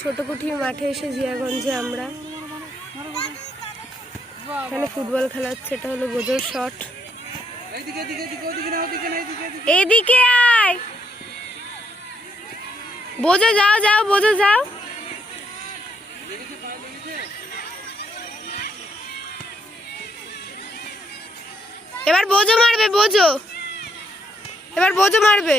ছোট কুঠির মাঠে এসে জিয়াগঞ্জে আমরা এখানে ফুটবল খেলা হচ্ছে। এটা হলো বোঝোর শট। এদিকে আয় বোঝো, যাও যাও বোঝো যাও। এবার বোঝো মারবে, বোঝো এবার বোঝো মারবে।